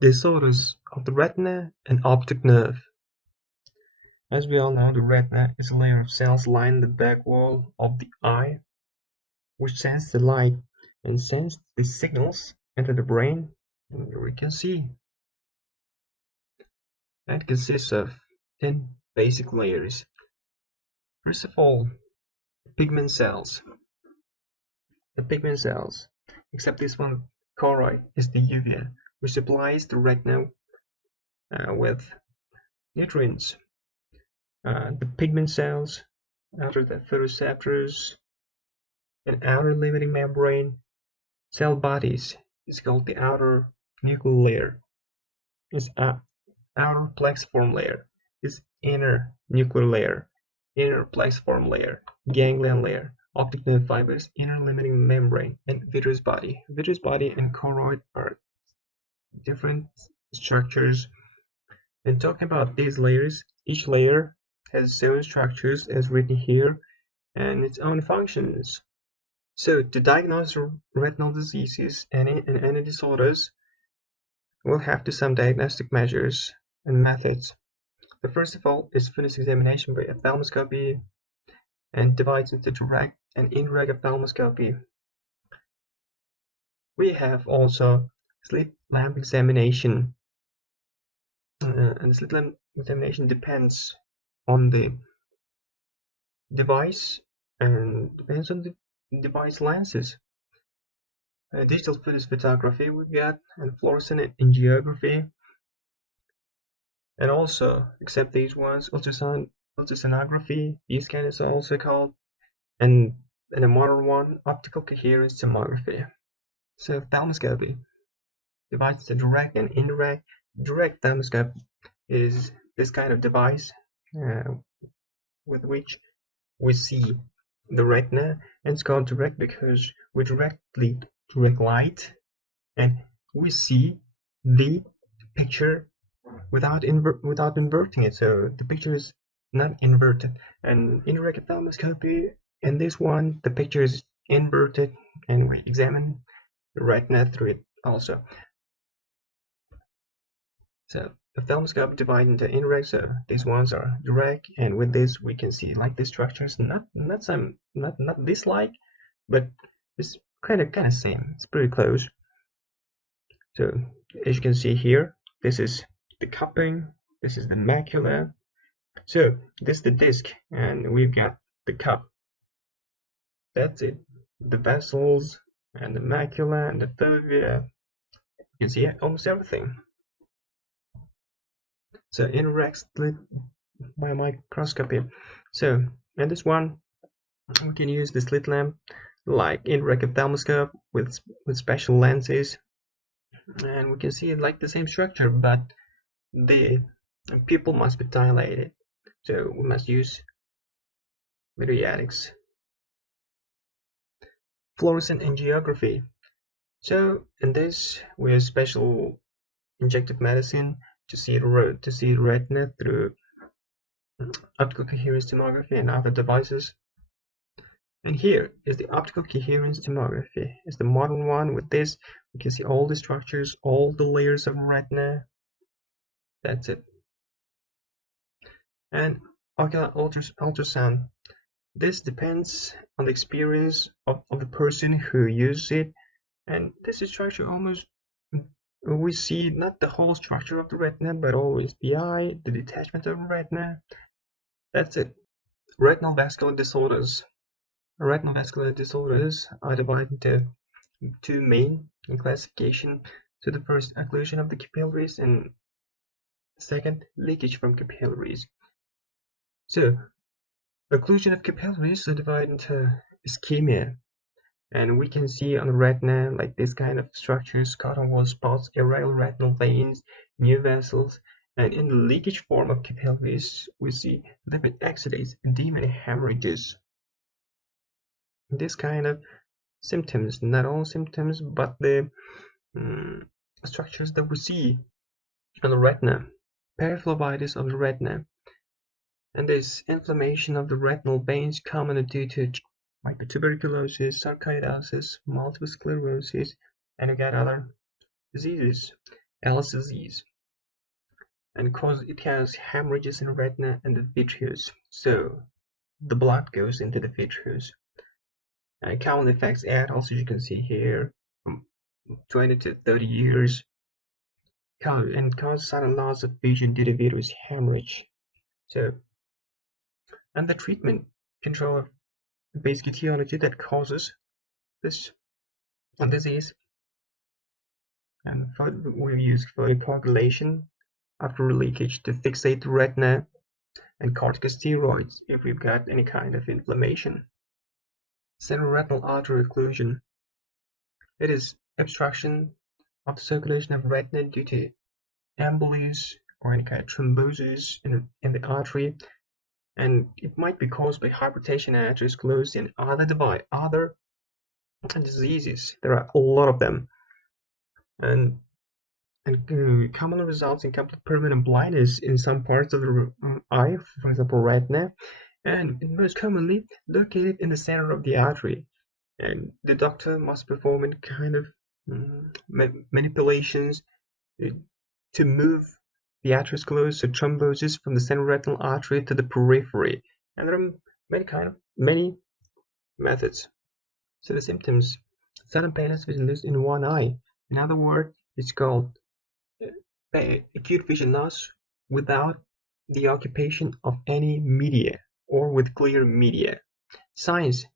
Disorders of the retina and optic nerve. As we all know, the retina is a layer of cells lining the back wall of the eye, which sends the light and sends the signals into the brain, and we can see. That consists of 10 basic layers. First of all, pigment cells. The pigment cells, except this one, choroid, is the uvea, which supplies the retina with nutrients. The pigment cells, after the photoreceptors, and outer limiting membrane, cell bodies is called the outer nuclear layer. This outer plexiform layer is inner nuclear layer, inner plexiform layer, ganglion layer, optic nerve fibers, inner limiting membrane, and vitreous body. Vitreous body and choroid are different structures. And talking about these layers, each layer has its own structures as written here and its own functions. So to diagnose retinal diseases and any disorders, we'll have some diagnostic measures and methods. The first of all is fundus examination by ophthalmoscopy and divides into direct and indirect ophthalmoscopy. We have also slit lamp examination, and the slit lamp examination depends on the device and depends on the device lenses. Digital fundus photography we've got, and fluorescein angiography, and also, except these ones, ultrasonography, these kind is also called, and a modern one, optical coherence tomography. So ophthalmoscopy divides into direct and indirect. Direct ophthalmoscope is this kind of device with which we see the retina, and it's called direct because we directly direct light and we see the picture without inverting it, so the picture is not inverted. And indirect ophthalmoscopy, in this one, the picture is inverted, and we examine the retina through it also. So ophthalmoscope divided into indirect, so these ones are direct, and with this we can see like the structures, not this like, but it's kind of same. It's pretty close. So as you can see here, this is the cupping, this is the macula. So this is the disc, and we've got the cup. That's it. The vessels and the macula and the fovea. You can see almost everything. So indirect slit by microscopy. So in this one, we can use the slit lamp like indirect ophthalmoscope with special lenses, and we can see it like the same structure, but the pupil must be dilated. So we must use mydriatics. Fluorescein angiography. So in this, we have special injective medicine to see the retina through optical coherence tomography and other devices. And here is the optical coherence tomography. It's the modern one. With this, we can see all the structures, all the layers of retina. That's it. And ocular ultrasound. This depends on the experience of the person who uses it. And this structure almost, we see not the whole structure of the retina, but always the eye, the detachment of the retina. That's it. Retinal vascular disorders. Retinal vascular disorders are divided into two main in classification. So the first, occlusion of the capillaries, and second, leakage from capillaries. So occlusion of capillaries are divided into ischemia, and we can see on the retina like this kind of structures, cotton wool spots, irregular retinal veins, new vessels. And in the leakage form of capillaries, we see lipid exudates, edema, and hemorrhages. This kind of symptoms, not all symptoms, but the structures that we see on the retina, periphlebitis of the retina, and this inflammation of the retinal veins commonly due to microtuberculosis, sarcoidosis, multiple sclerosis, and we got other diseases. Alice disease, and it has hemorrhages in the retina and the vitreous. So the blood goes into the vitreous. And common effects adults, as you can see here, from 20 to 30 years, and cause sudden loss of vision due to vitreous hemorrhage. So, and the treatment control of the basic etiology that causes this disease, and we use photocoagulation after leakage to fixate the retina, and corticosteroids if we've got any kind of inflammation. Central retinal artery occlusion. It is obstruction of the circulation of retina due to embolus or any kind of thrombosis in the artery, and it might be caused by hypertension, atherosclerosis, and other diseases. There are a lot of them, and commonly results in complete permanent blindness in some parts of the eye, for example, retina, and most commonly located in the center of the artery. And the doctor must perform any kind of manipulations to move the atherosclerosis or thrombosis from the central retinal artery to the periphery. And there are many methods. So the symptoms: sudden paleness vision loss in one eye. In other words, it's called acute vision loss without the occupation of any media or with clear media. Signs: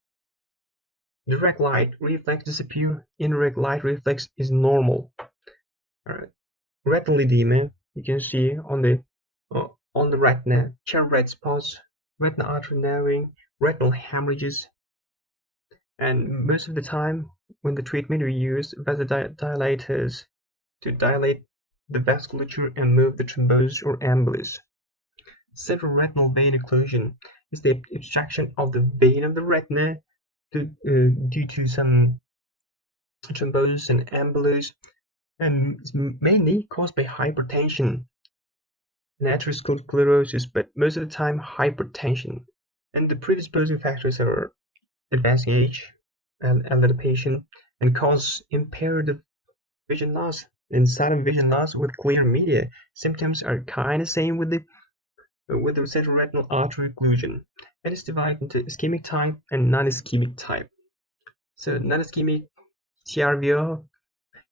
direct light reflex disappear, indirect light reflex is normal. Retinal edema, you can see on the retina, cherry red spots, retinal artery narrowing, retinal hemorrhages, and most of the time when the treatment we use vasodilators to dilate the vasculature and move the thrombosis or embolus. Central retinal vein occlusion is the obstruction of the vein of the retina due to some thrombosis and embolus, and it's mainly caused by hypertension and atherosclerosis, but most of the time hypertension. And the predisposing factors are advanced age and elderly patient, and cause impaired vision loss and sudden vision loss with clear media. Symptoms are kind of same with the central retinal artery occlusion, and it's divided into ischemic type and non-ischemic type. So non-ischemic CRVO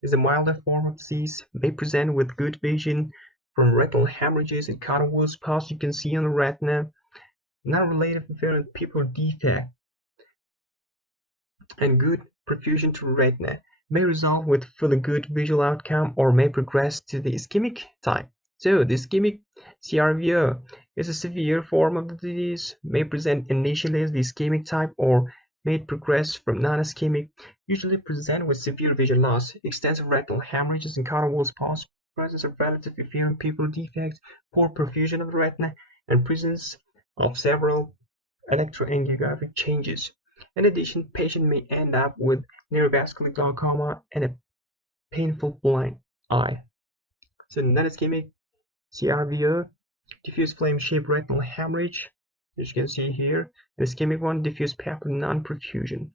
is a milder form of disease, may present with good vision from retinal hemorrhages and cottonwood spots you can see on the retina, not related with pupil defect, and good perfusion to retina, may result with fully good visual outcome or may progress to the ischemic type. So the ischemic CRVO is a severe form of the disease, may present initially as the ischemic type or may progress from non-ischemic, usually present with severe vision loss, extensive retinal hemorrhages and cottonwood spots, presence of relatively few pupil defects, poor perfusion of the retina, and presence of several electroangiographic changes. In addition, patient may end up with neovascular glaucoma and a painful blind eye. So non-ischemic CRVO, diffuse flame-shaped retinal hemorrhage, as you can see here. The ischemic one, diffuse papillary non-perfusion.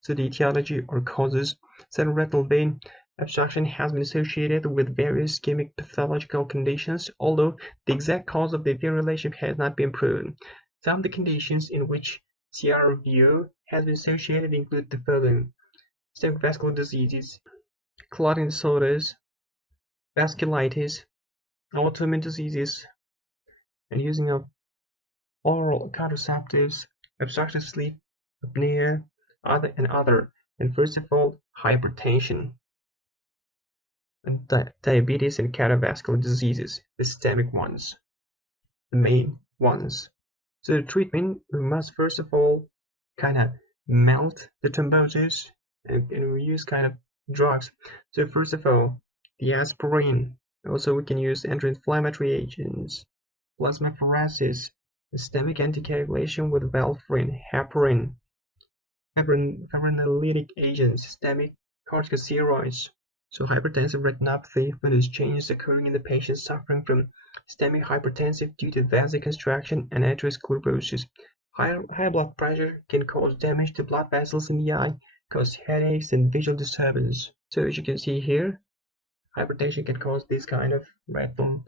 So the etiology or causes: central retinal vein obstruction has been associated with various ischemic pathological conditions, although the exact cause of the relationship has not been proven. Some of the conditions in which CRVO has been associated include the following: systemic vascular diseases, clotting disorders, vasculitis, autoimmune diseases, and using of oral contraceptives, obstructive sleep apnea, and first of all, hypertension, and diabetes and cardiovascular diseases, the systemic ones, the main ones. So the treatment, we must first of all kind of melt the thrombosis, and we use kind of drugs. So first of all, the aspirin. Also, we can use anti-inflammatory agents, plasmapheresis, systemic anticoagulation with warfarin, heparin, fibrinolytic agents, systemic corticosteroids. So hypertensive retinopathy, when there's changes occurring in the patient suffering from systemic hypertensive due to vasoconstriction and atherosclerosis. High blood pressure can cause damage to blood vessels in the eye, cause headaches and visual disturbance. So as you can see here, Hypertension can cause this kind of retinal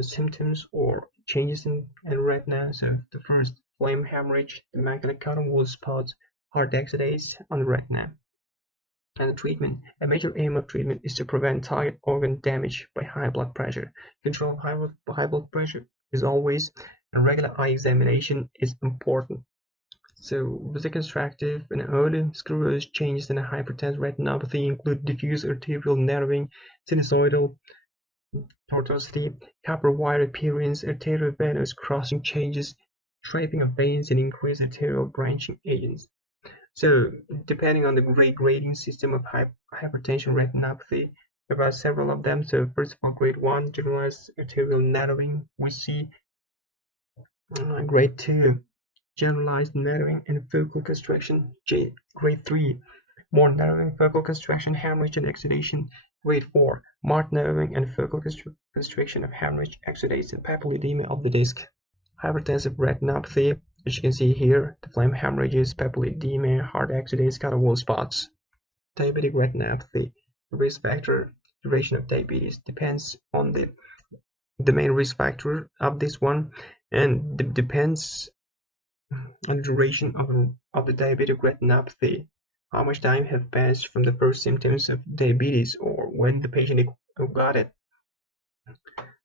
symptoms or changes in retina. So the first, flame hemorrhage, the macular cotton wool spots, hard exudates on the retina. And the treatment. A major aim of treatment is to prevent target organ damage by high blood pressure. Control of high blood pressure is always, and regular eye examination is important. So vasoconstrictive and early sclerosis changes in a hypertensive retinopathy include diffuse arterial narrowing, sinusoidal tortuosity, copper wire appearance, arteriovenous crossing changes, shaping of veins, and increased arterial branching agents. So, depending on the grading system of hypertension retinopathy, there are several of them. So, first of all, grade 1, generalized arterial narrowing, we see grade 2, generalized narrowing and focal constriction, grade 3, more narrowing, focal constriction, hemorrhage and exudation, grade 4, marked narrowing and focal constriction of hemorrhage, exudates, and papilledema of the disc. Hypertensive retinopathy, as you can see here, the flame hemorrhages, papilledema, hard exudates, cotton wool spots. Diabetic retinopathy, risk factor, duration of diabetes depends on the main risk factor of this one, and depends on the duration of the diabetic retinopathy, how much time have passed from the first symptoms of diabetes or when the patient got it.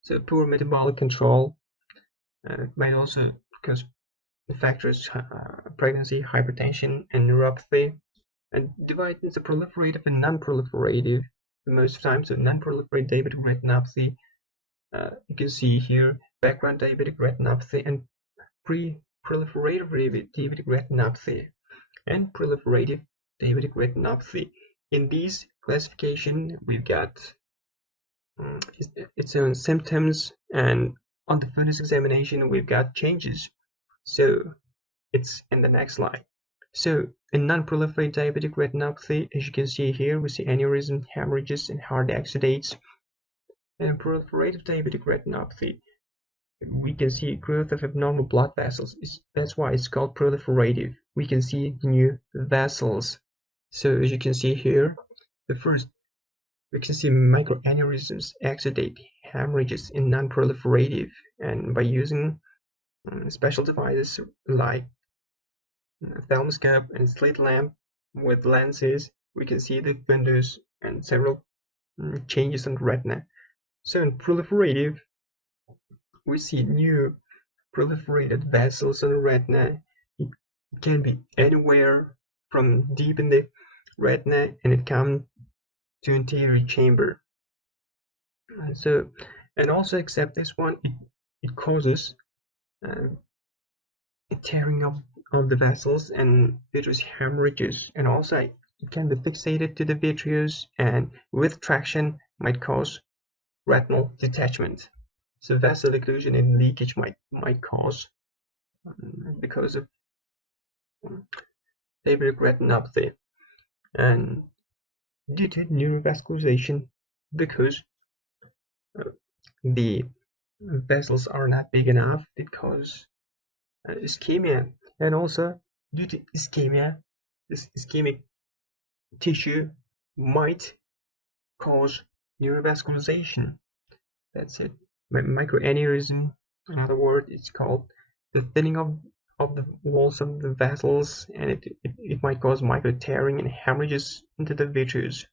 So poor metabolic control might also cause factors, pregnancy, hypertension, and neuropathy, and divide into proliferative and non-proliferative. Most of the time, so non-proliferative diabetic retinopathy, you can see here background diabetic retinopathy and pre-proliferative diabetic retinopathy and proliferative diabetic retinopathy. In these classification, we've got its own symptoms, and on the fundus examination, we've got changes. So it's in the next slide. So in non-proliferative diabetic retinopathy, as you can see here, we see aneurysm, hemorrhages, and hard exudates. And in proliferative diabetic retinopathy, we can see growth of abnormal blood vessels. That's why it's called proliferative. We can see new vessels. So as you can see here, the first, we can see microaneurysms, exudate, hemorrhages in non-proliferative, and by using special devices like Ophthalmoscope and slit lamp with lenses, we can see the fundus and several changes on the retina. So in proliferative, we see new proliferated vessels on the retina. It can be anywhere from deep in the retina, and it comes to anterior chamber. So, and also except this one, it causes a tearing of the vessels and vitreous hemorrhages, and also it can be fixated to the vitreous, and with traction might cause retinal detachment. So vessel occlusion and leakage might cause because of diabetic retinopathy, and due to neurovascularization, because the vessels are not big enough, it causes ischemia, and also due to ischemia, this ischemic tissue might cause neurovascularization. That's it. Microaneurysm, in other words, it's called the thinning of the walls of the vessels, and it might cause micro tearing and hemorrhages into the vitreous.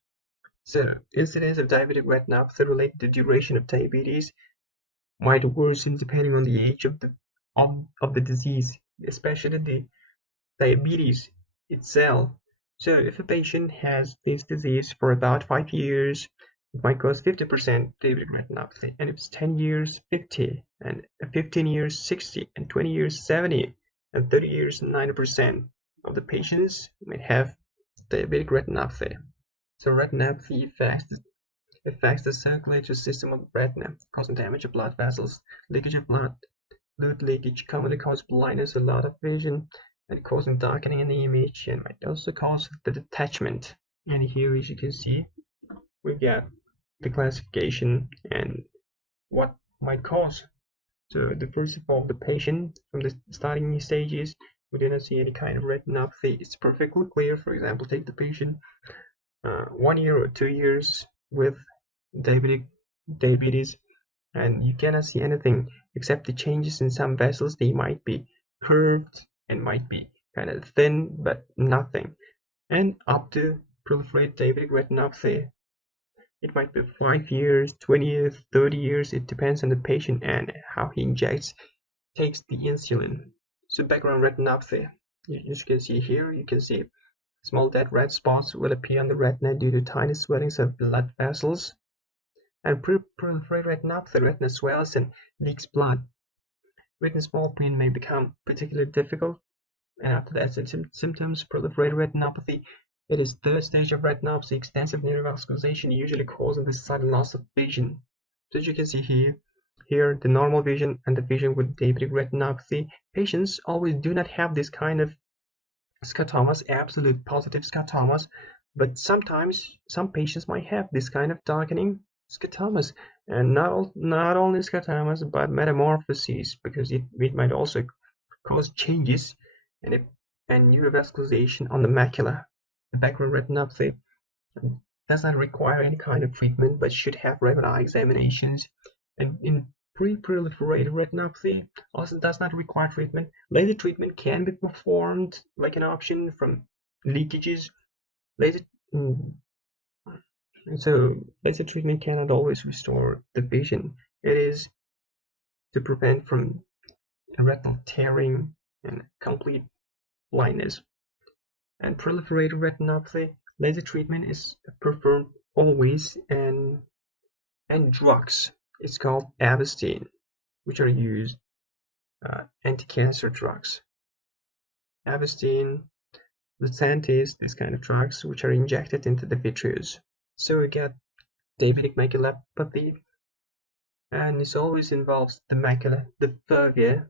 So incidence of diabetic retinopathy related to duration of diabetes might worsen depending on the age of the disease, especially the diabetes itself. So if a patient has this disease for about 5 years, it might cause 50% diabetic retinopathy, and if it's 10 years, 50, and 15 years, 60, and 20 years, 70, and 30 years, 90% of the patients might have diabetic retinopathy. So retinopathy affects the circulatory system of the retina, causing damage of blood vessels, leakage of blood, fluid leakage, commonly causes blindness, a lot of vision, and causing darkening in the image, and might also cause the detachment. And here, as you can see, we've got the classification and what might cause. So the first of all, the patient from the starting stages, we do not see any kind of retinopathy. It's perfectly clear. For example, take the patient 1 year or 2 years with diabetes, and you cannot see anything except the changes in some vessels. They might be curved and might be kind of thin, but nothing. And up to proliferate diabetic retinopathy, it might be 5 years, 20 years, 30 years. It depends on the patient and how he takes the insulin. So background retinopathy, you can see here, you can see small dead red spots will appear on the retina due to tiny swellings of blood vessels. And proliferate retinopathy, the retina swells and leaks blood. Retinal small print may become particularly difficult, and after that, symptoms proliferate retinopathy. It is third stage of retinopathy, extensive neovascularization usually causing the sudden loss of vision. So as you can see here the normal vision and the vision with diabetic retinopathy. Patients always do not have this kind of scotomas, absolute positive scotomas, but sometimes some patients might have this kind of darkening scotomas, and not only scotomas but metamorphoses, because it might also cause changes and neovascularization on the macula. The background retinopathy does not require any kind of treatment but should have regular eye examinations. And in pre-proliferative retinopathy also does not require treatment. Laser treatment can be performed like an option from leakages. Laser So laser treatment cannot always restore the vision. It is to prevent from retinal tearing and complete blindness. And proliferative retinopathy, laser treatment is performed always, and drugs. It's called Avastin, which are used, anti-cancer drugs. Avastin, Lucentis, these kind of drugs, which are injected into the vitreous. So we get diabetic maculopathy, and this always involves the macula, the fovea,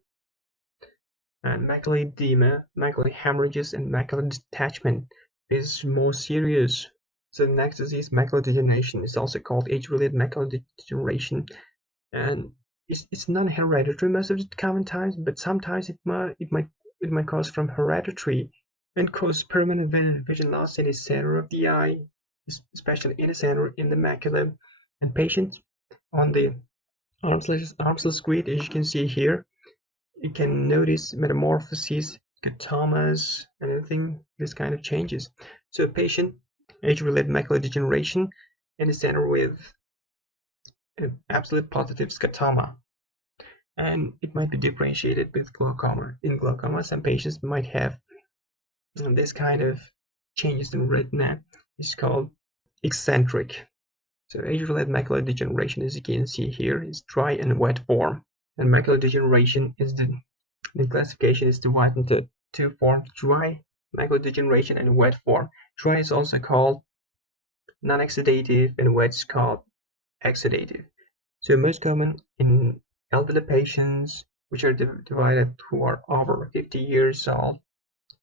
and macular edema, macular hemorrhages, and macular detachment is more serious. So the next disease, macular degeneration, is also called age-related macular degeneration, and it's non-hereditary most of the common times, but sometimes it might cause from hereditary and cause permanent vision loss in the center of the eye, especially in the center in the macula. And patients on the armsless grid, as you can see here, you can notice metamorphoses, scotomas, and anything, this kind of changes. So a patient, age-related macular degeneration in the center with an absolute positive scotoma, and it might be differentiated with glaucoma. In glaucoma, some patients might have this kind of changes in retina. It's called eccentric. So age-related macular degeneration, as you can see here, is dry and wet form. And macular degeneration is the classification is divided into two forms: dry macular degeneration and wet form. Dry is also called non-exudative and wet is called exudative. So most common in elderly patients, which are divided who are over 50 years old,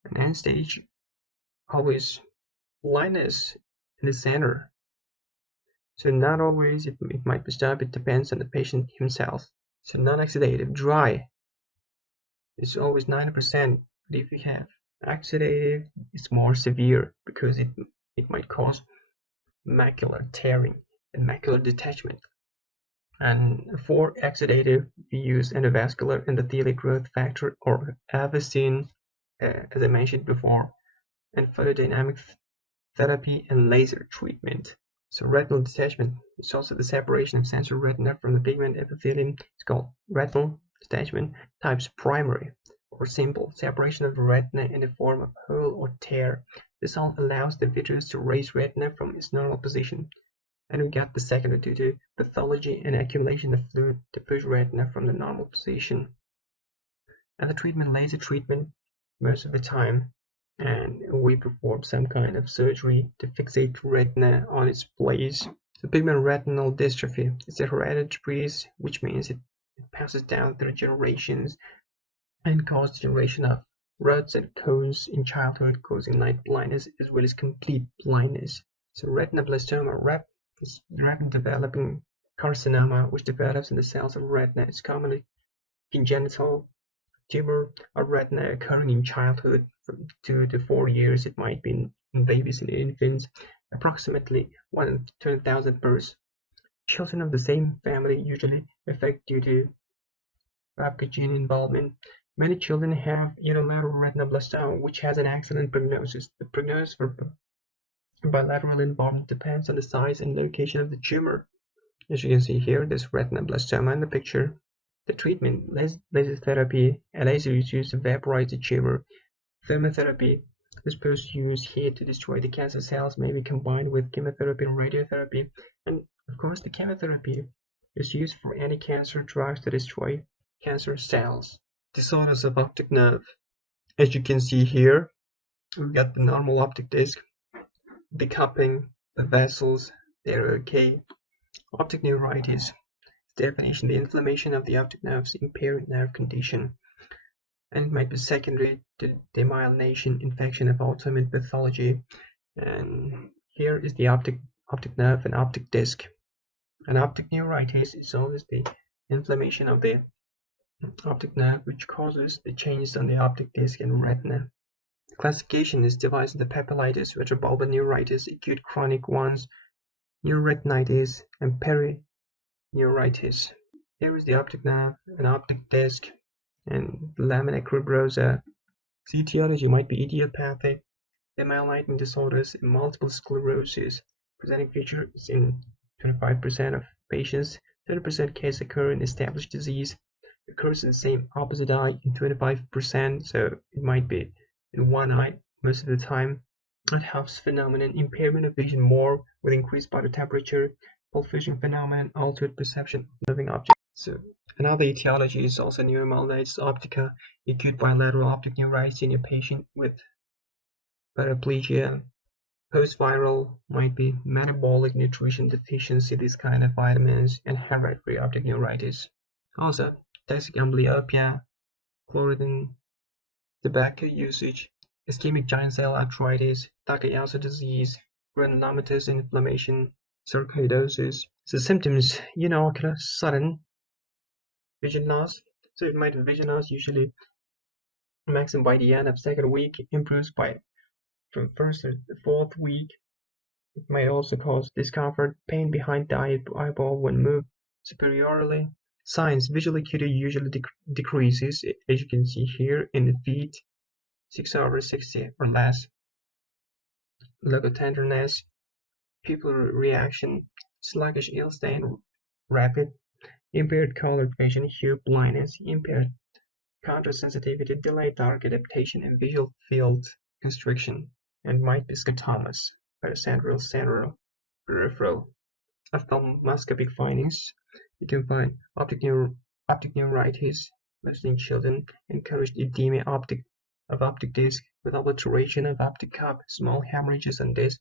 and end stage always blindness in the center. So not always it might be stopped, it depends on the patient himself. So non-exudative, dry, is always 90%, but if you have exudative, it's more severe because it might cause macular tearing and macular detachment. And for exudative, we use endovascular endothelial growth factor or Avastin, as I mentioned before, and photodynamic therapy and laser treatment. So retinal detachment is also the separation of sensory retina from the pigment epithelium. It's called retinal detachment. Types primary or simple separation of the retina in the form of hole or tear. This all allows the vitreous to raise retina from its normal position. And we got the secondary due to pathology and accumulation of fluid to push retina from the normal position. And the treatment, laser treatment, most of the time, and we perform some kind of surgery to fixate retina on its place. The pigment retinal dystrophy is a hereditary disease, which means it passes down through generations and causes generation of rods and cones in childhood, causing night blindness as well as complete blindness. So retinoblastoma is rapid developing carcinoma which develops in the cells of retina. It's commonly congenital tumor of retina occurring in childhood from 2 to 4 years. It might be in babies and infants. Approximately 1 in 20,000 births Children of the same family usually affect due to BRCA gene involvement. Many children have unilateral retinoblastoma, which has an excellent prognosis. The prognosis for bilateral involvement depends on the size and location of the tumor. As you can see here, this retinoblastoma in the picture. The treatment, laser therapy, and laser is used to vaporize the tumor. Thermotherapy, the supposed use here to destroy the cancer cells, may be combined with chemotherapy and radiotherapy. And of course, the chemotherapy is used for anti-cancer drugs to destroy cancer cells. Disorders of optic nerve. As you can see here, we've got the normal optic disc, the cupping, the vessels, they're okay. Optic neuritis. Definition: the inflammation of the optic nerves impaired nerve condition, and it might be secondary to demyelination, infection of autoimmune pathology. And here is the optic nerve and optic disc. And optic neuritis is always the inflammation of the optic nerve which causes the changes on the optic disc and retina. Classification is divided into papillitis, retrobulbar neuritis, acute chronic ones, neuroretinitis, and perineuritis. Here is the optic nerve and optic disc and lamina cribrosa. The etiology might be idiopathic, demyelinating disorders, and multiple sclerosis. Presenting features in 25% of patients, 30% cases occur in established disease, occurs in the same opposite eye in 25%, so it might be in one eye most of the time. It helps phenomenon, impairment of vision more with increased body temperature, pulse vision phenomenon, altered perception of living objects. So another etiology is also neuromyelitis optica, acute bilateral optic neuritis in a patient with paraplegia. Post-viral might be metabolic nutrition deficiency, these kind of vitamins, and hereditary optic neuritis. Also, toxic amblyopia, chloroquine, tobacco usage, ischemic giant cell arteritis, Takayasu disease, granulomatous inflammation, sarcoidosis. So symptoms, occur sudden vision loss. So it might be vision loss, usually maximum by the end of second week, improves by from first to the fourth week. It might also cause discomfort, pain behind the eyeball when moved superiorly. Signs: visual acuity usually decreases, as you can see here, in the feet, 6/60 or less. Logotenderness, pupil reaction, sluggish, ill-stained, rapid, impaired color vision, hue blindness, impaired contrast sensitivity, delayed dark adaptation, and visual field constriction, and might be scotomas, paracentral, central, peripheral. Ophthalmoscopic findings: you can find optic neuritis, mostly in children, encouraged edema of optic disc with obliteration of optic cup, small hemorrhages on disc,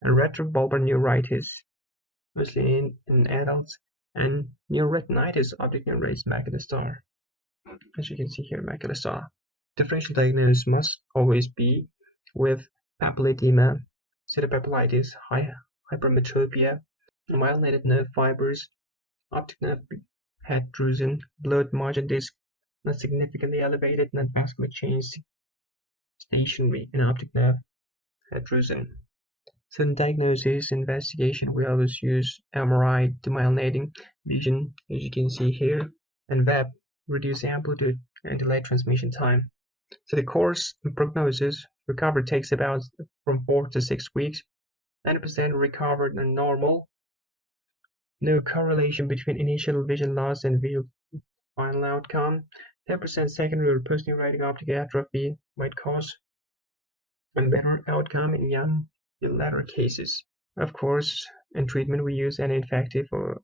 and retrobulbar neuritis, mostly in adults, and neuroretinitis, optic neuritis, macular star. As you can see here, macular star. Differential diagnosis must always be with papilledema, pseudopapillitis, hypermetropia, myelinated nerve fibers, optic nerve head drusen, blurred margin disc, not significantly elevated, not vascular change, stationary, and optic nerve head drusen. So in diagnosis investigation, we always use MRI, demyelinating vision, as you can see here, and VAP, reduce amplitude and delay transmission time. So the course and prognosis: recovery takes about from 4 to 6 weeks, 90% recovered and normal. No correlation between initial vision loss and visual final outcome. 10% secondary or post-neuritic optic atrophy might cause a better outcome in young later cases. Of course, in treatment we use anti-infective or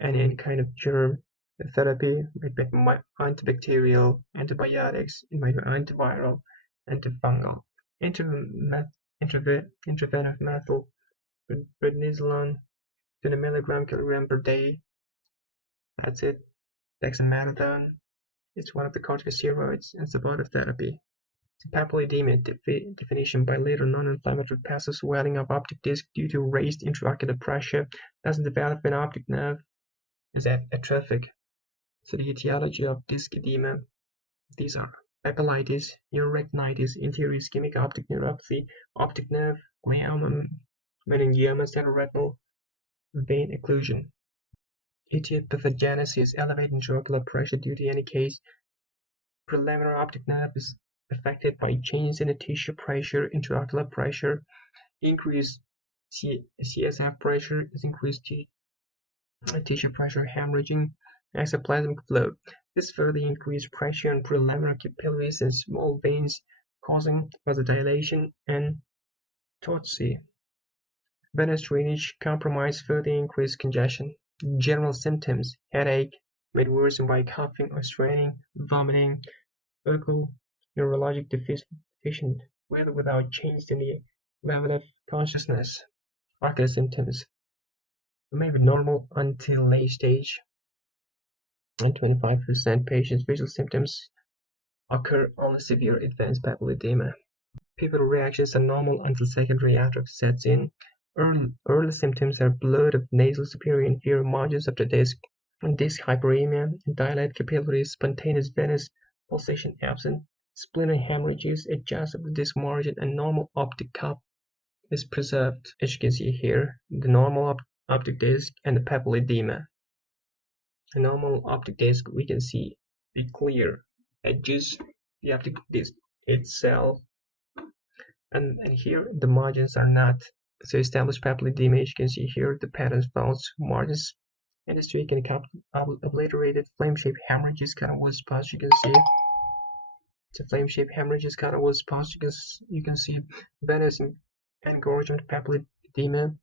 any kind of germ therapy, antibacterial, antibiotics, it might be antiviral, antifungal, intravenous methyl prednisolone, 20 mg/kg per day. That's it. Dexamethasone is one of the corticosteroids and supportive therapy. Papilledema definition: bilateral non-inflammatory passive swelling of optic disc due to raised intraocular pressure, doesn't develop an optic nerve, is atrophic. So the etiology of disc edema, these are papillitis, neuroretinitis, anterior ischemic optic neuropathy, optic nerve, glioma, meningioma, central retinal vein occlusion. Etiopathogenesis, elevated intraocular pressure due to any case. Prelaminar optic nerve is affected by changes in the tissue pressure, intraocular pressure, increased CSF pressure is increased tissue pressure, hemorrhaging, exoplasmic flow. This further increased pressure on prelaminar capillaries and small veins, causing vasodilation and tautology. Venous drainage compromise, further increased congestion. General symptoms: headache, made worse by coughing or straining, vomiting, vocal neurologic deficient, with or without change in the level of consciousness. Ocular symptoms may be normal until late stage. In 25% patients, visual symptoms occur only severe advanced papilledema. Pivotal reactions are normal until secondary atrophy sets in. Early symptoms are blurred of nasal superior and inferior margins of the disc, and disc hyperemia, dilated capillaries, spontaneous venous pulsation absent, splinter hemorrhages adjust of the disc margin, and normal optic cup is preserved. As you can see here, the normal optic disc and the papilledema. The normal optic disc, we can see the clear edges, the optic disc itself, and here the margins are not. So established papilledema, as you can see here, the patterns found margins and the streak and obliterated flame-shaped hemorrhages kind of was spots, you can see. The flame-shaped hemorrhages kind of was spots, you can see venous engorgement, papilledema,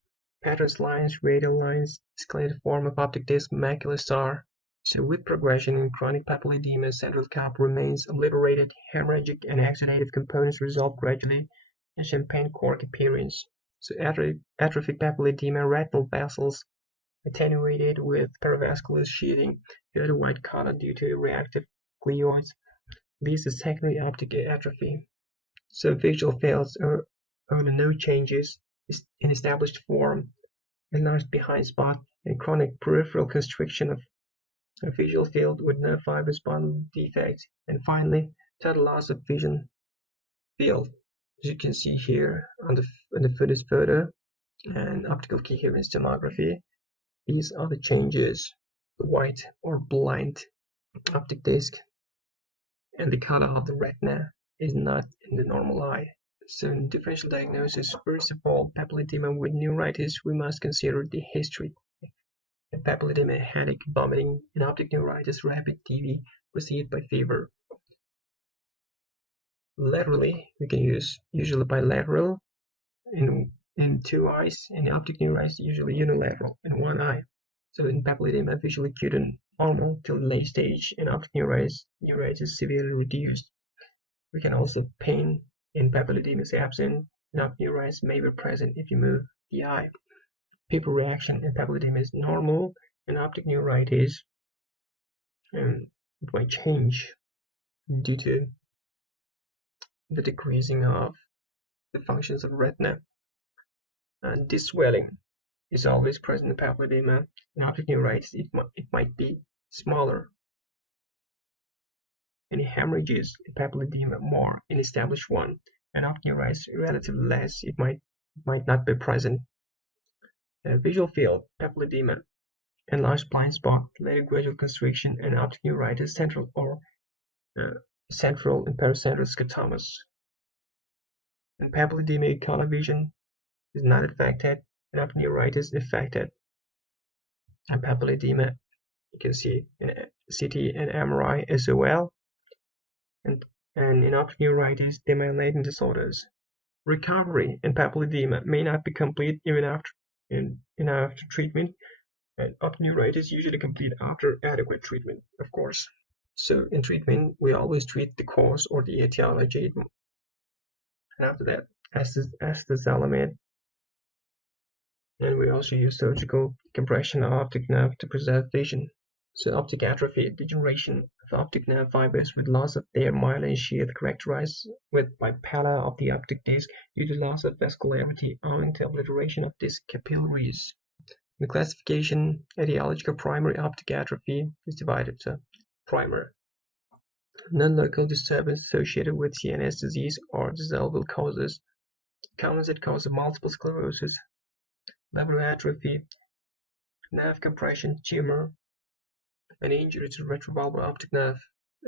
patterns, lines, radial lines, escalated form of optic disc, macular star. So with progression in chronic papilledema, central cup remains obliterated, hemorrhagic and exudative components resolve gradually, and champagne cork appearance. So atrophic papilledema, retinal vessels attenuated with perivascular sheathing, the white color due to reactive glioids, leads to secondary optic atrophy. So visual fields are no changes in established form, enlarged behind spot, and chronic peripheral constriction of a visual field with nerve fiber spinal defect, and finally total loss of vision field. As you can see here on the footage photo and optical coherence tomography, these are the changes: the white or blind optic disc, and the color of the retina is not in the normal eye. So in differential diagnosis, first of all, papilledema with neuritis, we must consider the history. Papilledema, headache, vomiting, and optic neuritis, rapid TB, preceded by fever. Laterally, we can use usually bilateral in two eyes, and optic neuritis usually unilateral in one eye. So in papilledema, visual acute and normal till late stage, and optic neuritis severely reduced. We can also pain in papilledema is absent, and optic neuritis may be present if you move the eye. Pupil reaction in papilledema is normal, and optic neuritis might change due to the decreasing of the functions of retina. And this swelling is always present in papilledema. In optic neuritis, it might be smaller. Any hemorrhages in papilledema more in established one, and optic neuritis relatively less. It might not be present. Visual field, papilledema, enlarged blind spot, later gradual constriction, and optic neuritis, central or central and pericentral scotomas. And papilledema, color vision is not affected, and optic neuritis affected. And papilledema, you can see in CT and MRI as well. And in optic neuritis, demyelinating disorders. Recovery in papilledema may not be complete even after treatment, and optic neuritis usually complete after adequate treatment, of course. So in treatment, we always treat the cause or the etiology, and after that, astaxanthin, and we also use surgical compression of optic nerve to preserve vision. So optic atrophy, degeneration of optic nerve fibers with loss of their myelin sheath, characterized with bipala of the optic disc due to loss of vascularity owing to obliteration of disc capillaries. The classification, etiological primary optic atrophy is divided to primer, non-local disturbance associated with CNS disease or dissolvable causes, composite cause of multiple sclerosis, level atrophy, nerve compression, tumor, an injury to the retrobulbar optic nerve,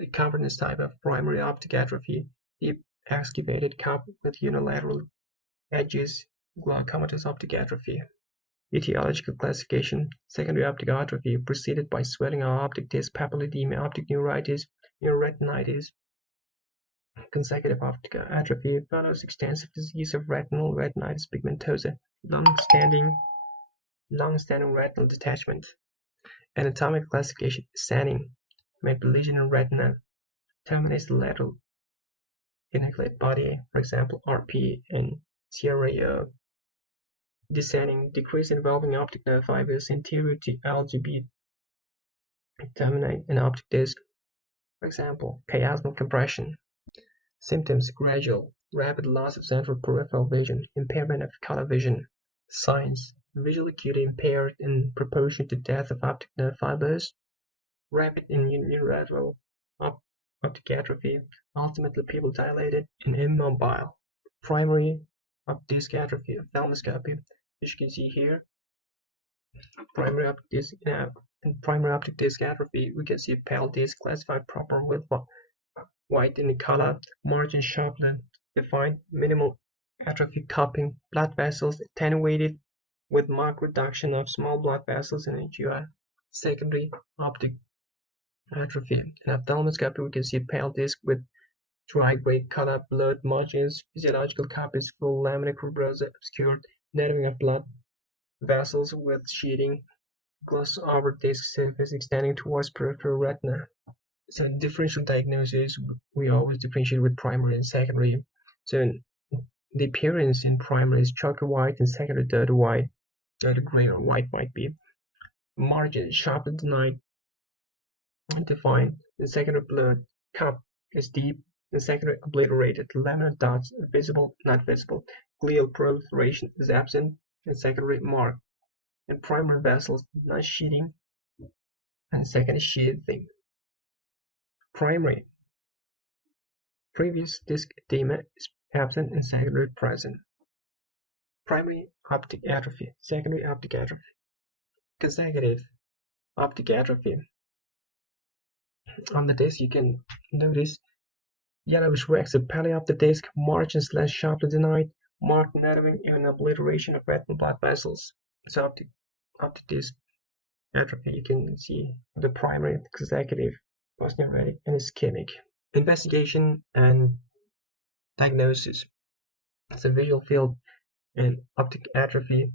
a component type of primary optic atrophy, deep excavated cup with unilateral edges, glaucomatous optic atrophy. Etiological classification: secondary optic atrophy preceded by swelling of optic disc, papilledema, optic neuritis, neuroretinitis. Consecutive optic atrophy follows extensive disease of retinal retinitis pigmentosa, long-standing retinal detachment. Anatomic classification: Sanning, maybe lesion in retina, terminates the lateral enucleate body, for example, RP and CRVO. Descending, decrease involving optic nerve fibers anterior to LGB, terminate an optic disc, for example, chiasmal compression. Symptoms: gradual, rapid loss of central peripheral vision, impairment of color vision. Signs: visual acuity impaired in proportion to death of optic nerve fibers, rapid and unilateral optic atrophy, ultimately pupil dilated and immobile. Primary optic disc atrophy, ophthalmoscopy, as you can see here. Primary optic disc in primary optic disc atrophy, we can see a pale disc classified proper with white in color, margin sharply defined, minimal atrophy cupping, blood vessels attenuated with marked reduction of small blood vessels in AGI. Secondary optic atrophy. In ophthalmoscopy, we can see a pale disc with dry gray color, blurred margins, physiological cup is full, laminar cribrosa obscured, narrowing of blood vessels with sheeting, gloss over disc surface extending towards peripheral retina. So in differential diagnosis, we always differentiate with primary and secondary. So the appearance in primary is chalky white, and secondary dirty white, dirty gray or white might be. Margin sharply defined, and secondary blurred. Cup is deep, and secondary obliterated. Laminar dots visible, not visible. Glial proliferation is absent, and secondary marked. And primary vessels not sheeting, and secondary sheathing. Primary. Previous disc edema is absent and secondary present. Primary optic atrophy, secondary optic atrophy. Consecutive optic atrophy. On the disc, you can notice yellowish wax apelli of the disc, margins less sharply denied, marked narrowing and obliteration of retinal blood vessels. So optic disc atrophy, you can see the primary, consecutive, post-neuritic, and ischemic. Investigation and diagnosis. So visual field and optic atrophy.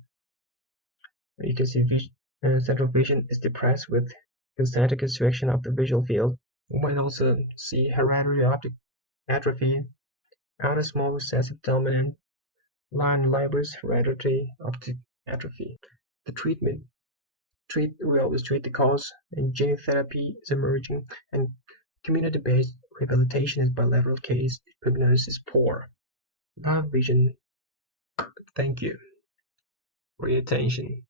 You can see central vision is depressed with concentric constriction of the visual field. We might also see hereditary optic atrophy, autosomal recessive dominant, line libris hereditary optic atrophy. The treatment. We always treat the cause, and gene therapy is emerging, and community-based rehabilitation is bilateral case. Prognosis is poor. Vision. Thank you for your attention.